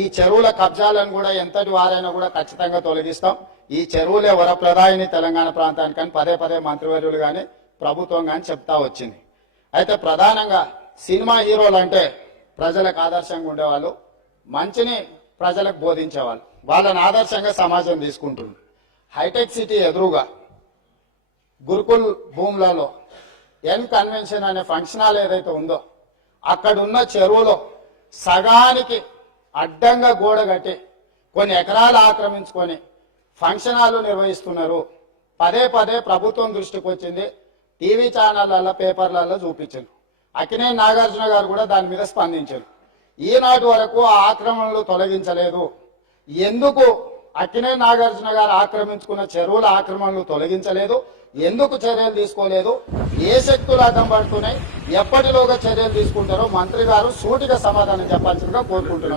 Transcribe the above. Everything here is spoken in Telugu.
ఈ చెరువుల కబ్జాలను కూడా ఎంతటి వారైనా కూడా ఖచ్చితంగా తొలగిస్తాం. ఈ చెరువులే వరప్రదాయని తెలంగాణ ప్రాంతానికి కానీ పదే పదే మంత్రివర్యులు కానీ ప్రభుత్వం కానీ చెప్తా వచ్చింది. అయితే ప్రధానంగా సినిమా హీరోలు అంటే ప్రజలకు ఆదర్శంగా ఉండేవాళ్ళు మంచిని ప్రజలకు బోధించేవాళ్ళు. వాళ్ళని ఆదర్శంగా సమాజం తీసుకుంటుంది. హైటెక్ సిటీ ఎదురుగా గురుకుల్ భూములలో ఎన్ కన్వెన్షన్ అనే ఫంక్షన్ హాల్ ఏదైతే ఉందో అక్కడున్న చెరువులో సగానికి అడ్డంగా గోడ కట్టి కొన్ని ఎకరాలు ఆక్రమించుకొని ఫంక్షన్ హాల్ నిర్వహిస్తున్నారు. పదే పదే ప్రభుత్వం దృష్టికి వచ్చింది. టీవీ ఛానళ్ళల్లో పేపర్లలో చూపించారు. అక్కినే నాగార్జున గారు కూడా దాని మీద స్పందించారు. ఈనాటి వరకు ఆ ఆక్రమణలు తొలగించలేదు. ఎందుకు అక్కినే నాగార్జున గారు ఆక్రమించుకున్న చెరువుల ఆక్రమణలు తొలగించలేదు? ఎందుకు చర్యలు తీసుకోలేదు? ఏ శక్తులు అడ్డం పడుతున్నాయి? ఎప్పటిలోగా చర్యలు తీసుకుంటారో మంత్రి గారు సూటిగా సమాధానం చెప్పాల్సిందిగా కోరుకుంటున్నారు